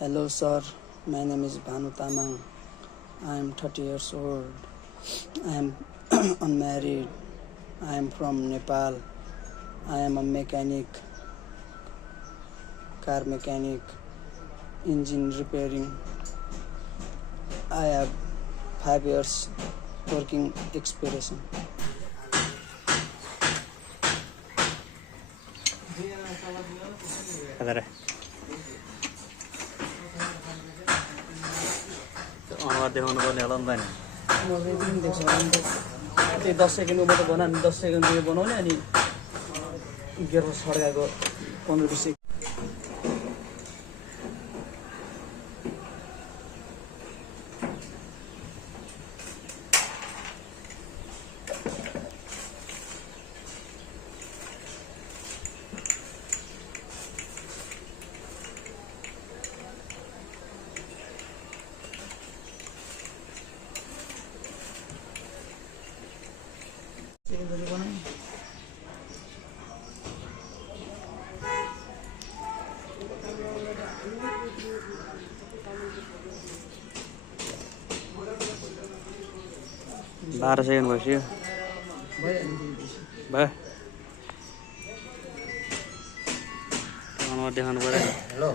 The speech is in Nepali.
Hello, sir. My name is Bhanu Tamang. I am 30 years old. I am unmarried. I am from Nepal. I am a mechanic, car mechanic, engine repairing. I have 5 years working experience. अनुहार देखाउनु पर्ने होला नि त नि म चाहिँ देख्छु त्यही 10 सेकेन्डको मात्रै बनायो नि 10 सेकेन्डको बनाउने अनि गियर सड्काएको 15-20 सेकेन्ड बनाएँ 12 सेकेन्ड भइसक्यो भयो अनुहार देखाउनु पर्यो हेलो